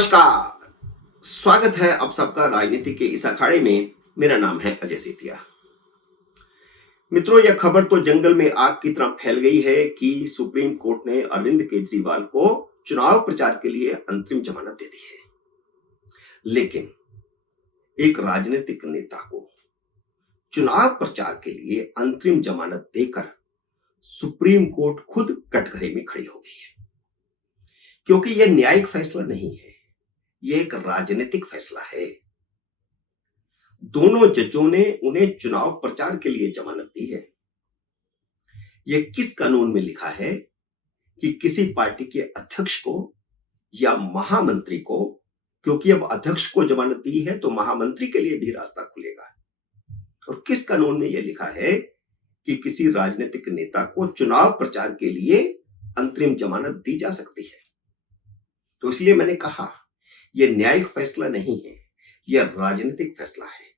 नमस्कार। स्वागत है आप सबका राजनीति के इस अखाड़े में। मेरा नाम है अजय सेठिया। मित्रों, यह खबर तो जंगल में आग की तरह फैल गई है कि सुप्रीम कोर्ट ने अरविंद केजरीवाल को चुनाव प्रचार के लिए अंतरिम जमानत दे दी है। लेकिन एक राजनीतिक नेता को चुनाव प्रचार के लिए अंतरिम जमानत देकर सुप्रीम कोर्ट खुद कटघरे में खड़ी हो गई है, क्योंकि यह न्यायिक फैसला नहीं है, यह एक राजनीतिक फैसला है। दोनों जजों ने उन्हें चुनाव प्रचार के लिए जमानत दी है। यह किस कानून में लिखा है कि किसी पार्टी के अध्यक्ष को या महामंत्री को, क्योंकि अब अध्यक्ष को जमानत दी है तो महामंत्री के लिए भी रास्ता खुलेगा। और किस कानून में यह लिखा है कि किसी राजनीतिक नेता को चुनाव प्रचार के लिए अंतरिम जमानत दी जा सकती है। तो इसलिए मैंने कहा, यह न्यायिक फैसला नहीं है, यह राजनीतिक फैसला है।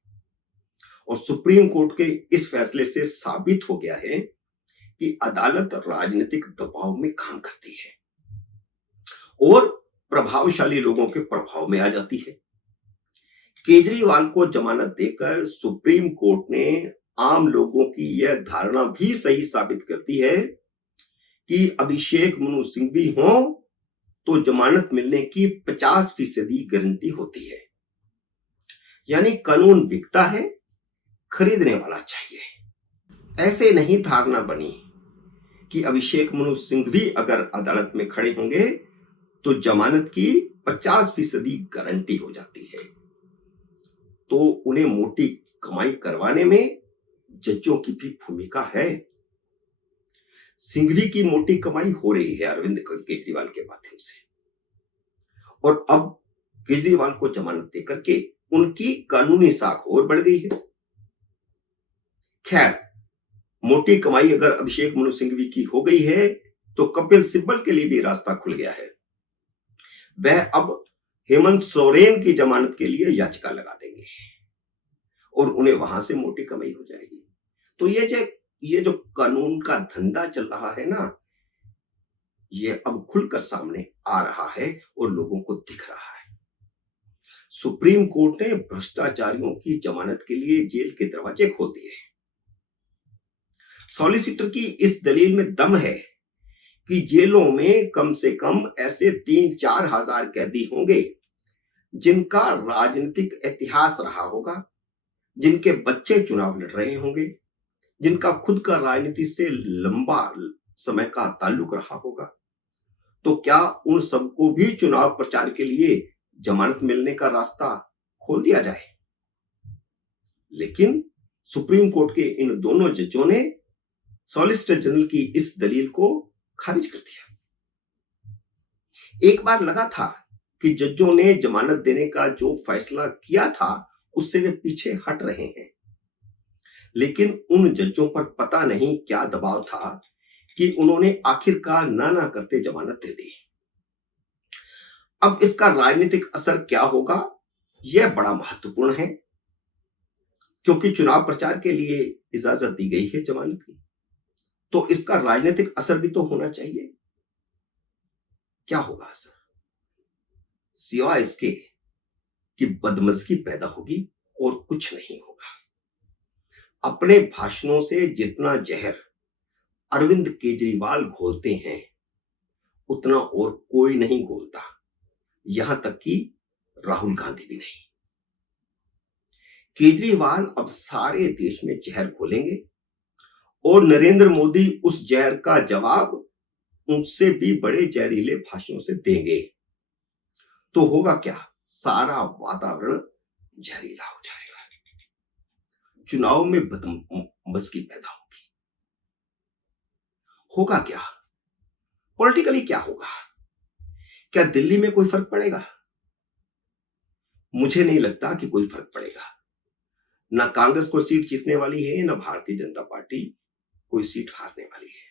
और सुप्रीम कोर्ट के इस फैसले से साबित हो गया है कि अदालत राजनीतिक दबाव में काम करती है और प्रभावशाली लोगों के प्रभाव में आ जाती है। केजरीवाल को जमानत देकर सुप्रीम कोर्ट ने आम लोगों की यह धारणा भी सही साबित करती है कि अभिषेक मनु सिंघवी हो तो जमानत मिलने की 50% गारंटी होती है। यानी कानून बिकता है, खरीदने वाला चाहिए। ऐसे नहीं धारणा बनी कि अभिषेक मनु सिंघवी अगर अदालत में खड़े होंगे तो जमानत की 50% गारंटी हो जाती है। तो उन्हें मोटी कमाई करवाने में जजों की भी भूमिका है। सिंघवी की मोटी कमाई हो रही है अरविंद केजरीवाल के माध्यम से, और अब केजरीवाल को जमानत देकर के उनकी कानूनी साख और बढ़ गई है। खैर, मोटी कमाई अगर अभिषेक मनु सिंघवी की हो गई है तो कपिल सिब्बल के लिए भी रास्ता खुल गया है। वह अब हेमंत सोरेन की जमानत के लिए याचिका लगा देंगे और उन्हें वहां से मोटी कमाई हो जाएगी। तो ये जो कानून का धंधा चल रहा है ना, ये अब खुलकर सामने आ रहा है और लोगों को दिख रहा है। सुप्रीम कोर्ट ने भ्रष्टाचारियों की जमानत के लिए जेल के दरवाजे खोल दिए। सॉलिसिटर की इस दलील में दम है कि जेलों में कम से कम ऐसे 3-4 हजार कैदी होंगे जिनका राजनीतिक इतिहास रहा होगा, जिनके बच्चे चुनाव लड़ रहे होंगे, जिनका खुद का राजनीति से लंबा समय का ताल्लुक रहा होगा। तो क्या उन सबको भी चुनाव प्रचार के लिए जमानत मिलने का रास्ता खोल दिया जाए? लेकिन सुप्रीम कोर्ट के इन दोनों जजों ने सॉलिसिटर जनरल की इस दलील को खारिज कर दिया। एक बार लगा था कि जजों ने जमानत देने का जो फैसला किया था उससे वे पीछे हट रहे हैं, लेकिन उन जजों पर पता नहीं क्या दबाव था कि उन्होंने आखिरकार ना करते जमानत दे दी। अब इसका राजनीतिक असर क्या होगा, यह बड़ा महत्वपूर्ण है, क्योंकि चुनाव प्रचार के लिए इजाजत दी गई है जमानत की, तो इसका राजनीतिक असर भी तो होना चाहिए। क्या होगा असर? सिवाय इसके कि बदमज़गी पैदा होगी और कुछ नहीं होगा। अपने भाषणों से जितना जहर अरविंद केजरीवाल घोलते हैं उतना और कोई नहीं घोलता, यहां तक कि राहुल गांधी भी नहीं। केजरीवाल अब सारे देश में जहर घोलेंगे और नरेंद्र मोदी उस जहर का जवाब उनसे भी बड़े जहरीले भाषणों से देंगे। तो होगा क्या? सारा वातावरण जहरीला हो जाएगा, चुनाव में बदमज़गी पैदा होगी। होगा क्या? पॉलिटिकली क्या होगा? क्या दिल्ली में कोई फर्क पड़ेगा? मुझे नहीं लगता कि कोई फर्क पड़ेगा। ना कांग्रेस को सीट जीतने वाली है, ना भारतीय जनता पार्टी कोई सीट हारने वाली है।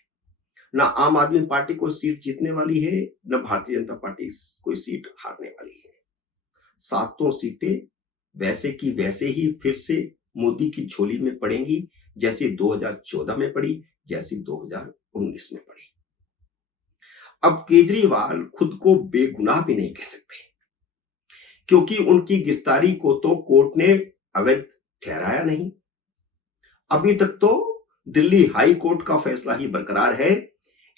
ना आम आदमी पार्टी को सीट जीतने वाली है, ना भारतीय जनता पार्टी कोई सीट हारने वाली है। सातों सीटें वैसे की वैसे ही फिर से मोदी की झोली में पड़ेंगी, जैसे 2014 में पड़ी, जैसे 2019 में पड़ी। अब केजरीवाल खुद को बेगुनाह भी नहीं कह सकते, क्योंकि उनकी गिरफ्तारी को तो कोर्ट ने अवैध ठहराया नहीं। अभी तक तो दिल्ली हाई कोर्ट का फैसला ही बरकरार है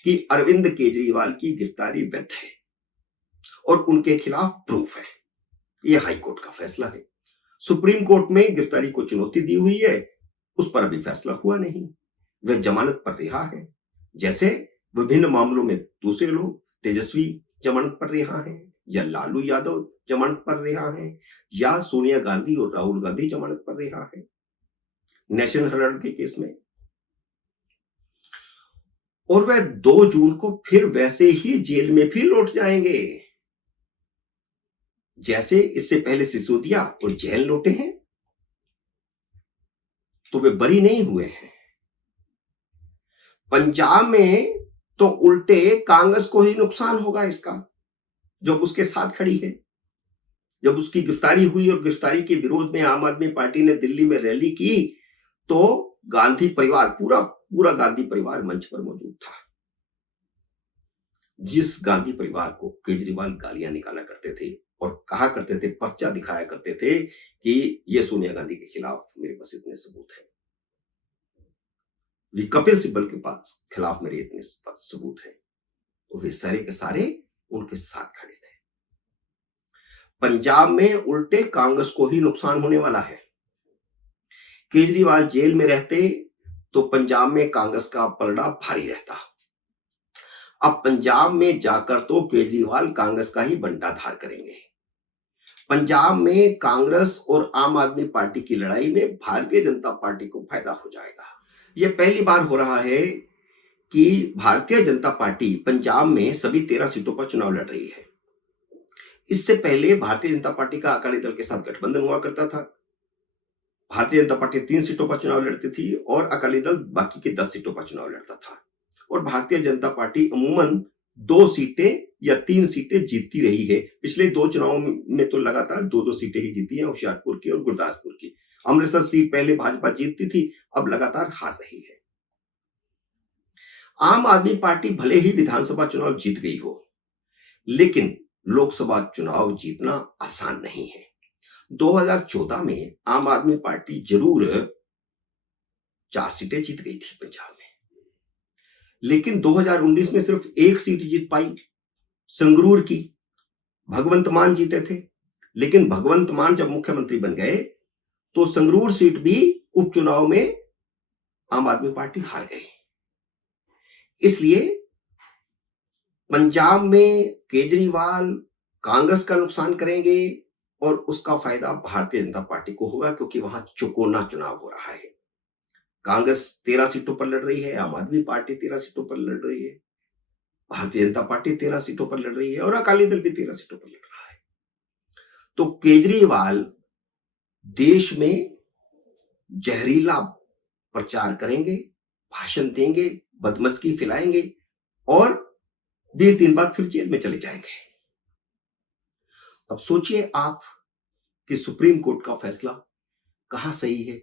कि अरविंद केजरीवाल की गिरफ्तारी वैध है और उनके खिलाफ प्रूफ है। यह हाई कोर्ट का फैसला है। सुप्रीम कोर्ट में गिरफ्तारी को चुनौती दी हुई है, उस पर अभी फैसला हुआ नहीं। वह जमानत पर रिहा है, जैसे विभिन्न मामलों में दूसरे लोग, तेजस्वी जमानत पर रिहा हैं, या लालू यादव जमानत पर रिहा हैं, या सोनिया गांधी और राहुल गांधी जमानत पर रिहा है नेशनल हेराल्ड के केस में। और वह 2 जून को फिर वैसे ही जेल में भी लौट जाएंगे जैसे इससे पहले सिसोदिया और जैन लौटे हैं। तो वे बरी नहीं हुए हैं। पंजाब में तो उल्टे कांग्रेस को ही नुकसान होगा इसका, जो उसके साथ खड़ी है। जब उसकी गिरफ्तारी हुई और गिरफ्तारी के विरोध में आम आदमी पार्टी ने दिल्ली में रैली की, तो गांधी परिवार, पूरा गांधी परिवार मंच पर मौजूद था। जिस गांधी परिवार को केजरीवाल गालियां निकाला करते थे और कहा करते थे, पर्चा दिखाया करते थे कि ये सोनिया गांधी के खिलाफ मेरे पास इतने सबूत हैं, कपिल सिब्बल के पास खिलाफ मेरे इतने सबूत हैं, तो वे सारे के सारे उनके साथ खड़े थे। पंजाब में उल्टे कांग्रेस को ही नुकसान होने वाला है। केजरीवाल जेल में रहते तो पंजाब में कांग्रेस का पलड़ा भारी रहता। अब पंजाब में जाकर तो केजरीवाल कांग्रेस का ही बंटाधार करेंगे। पंजाब में कांग्रेस और आम आदमी पार्टी की लड़ाई में भारतीय जनता पार्टी को फायदा हो जाएगा। यह पहली बार हो रहा है कि भारतीय जनता पार्टी पंजाब में सभी 13 सीटों पर चुनाव लड़ रही है। इससे पहले भारतीय जनता पार्टी का अकाली दल के साथ गठबंधन हुआ करता था। भारतीय जनता पार्टी 3 सीटों पर चुनाव लड़ती थी और अकाली दल बाकी के 10 सीटों पर चुनाव लड़ता था। और भारतीय जनता पार्टी अमूमन 2 सीटें या 3 सीटें जीतती रही है। पिछले 2 चुनावों में तो लगातार 2-2 सीटें ही जीती हैं, होशियारपुर की और गुरदासपुर की। अमृतसर सीट पहले भाजपा जीतती थी, अब लगातार हार रही है। आम आदमी पार्टी भले ही विधानसभा चुनाव जीत गई हो, लेकिन लोकसभा चुनाव जीतना आसान नहीं है। 2014 में आम आदमी पार्टी जरूर 4 सीटें जीत गई थी पंजाब में, लेकिन 2019 में सिर्फ 1 सीट जीत पाई, संगरूर की। भगवंत मान जीते थे, लेकिन भगवंत मान जब मुख्यमंत्री बन गए तो संगरूर सीट भी उपचुनाव में आम आदमी पार्टी हार गई। इसलिए पंजाब में केजरीवाल कांग्रेस का नुकसान करेंगे और उसका फायदा भारतीय जनता पार्टी को होगा, क्योंकि वहां चौकोना चुनाव हो रहा है। कांग्रेस 13 सीटों पर लड़ रही है, आम आदमी पार्टी 13 सीटों पर लड़ रही है, भारतीय जनता पार्टी 13 सीटों पर लड़ रही है और अकाली दल भी 13 सीटों पर लड़ रहा है। तो केजरीवाल देश में जहरीला प्रचार करेंगे, भाषण देंगे, बदमज़गी फैलाएंगे और 20 दिन बाद फिर जेल में चले जाएंगे। अब सोचिए आप कि सुप्रीम कोर्ट का फैसला कहां सही है,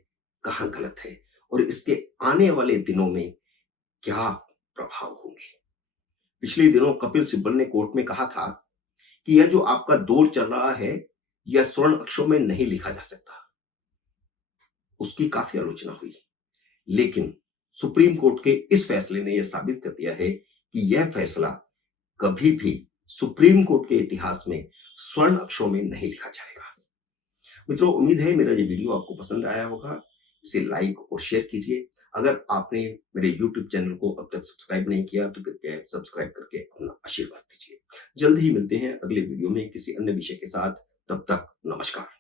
कहां गलत है और इसके आने वाले दिनों में क्या प्रभाव होंगे। पिछले दिनों कपिल सिब्बल ने कोर्ट में कहा था कि यह जो आपका दौर चल रहा है, यह स्वर्ण अक्षरों में नहीं लिखा जा सकता। उसकी काफी आलोचना हुई, लेकिन सुप्रीम कोर्ट के इस फैसले ने यह साबित कर दिया है कि यह फैसला कभी भी सुप्रीम कोर्ट के इतिहास में स्वर्ण अक्षरों में नहीं लिखा जाएगा। मित्रों, उम्मीद है मेरा ये वीडियो आपको पसंद आया होगा। इसे लाइक और शेयर कीजिए। अगर आपने मेरे YouTube चैनल को अब तक सब्सक्राइब नहीं किया तो कृपया सब्सक्राइब करके अपना आशीर्वाद दीजिए। जल्द ही मिलते हैं अगले वीडियो में किसी अन्य विषय के साथ। तब तक नमस्कार।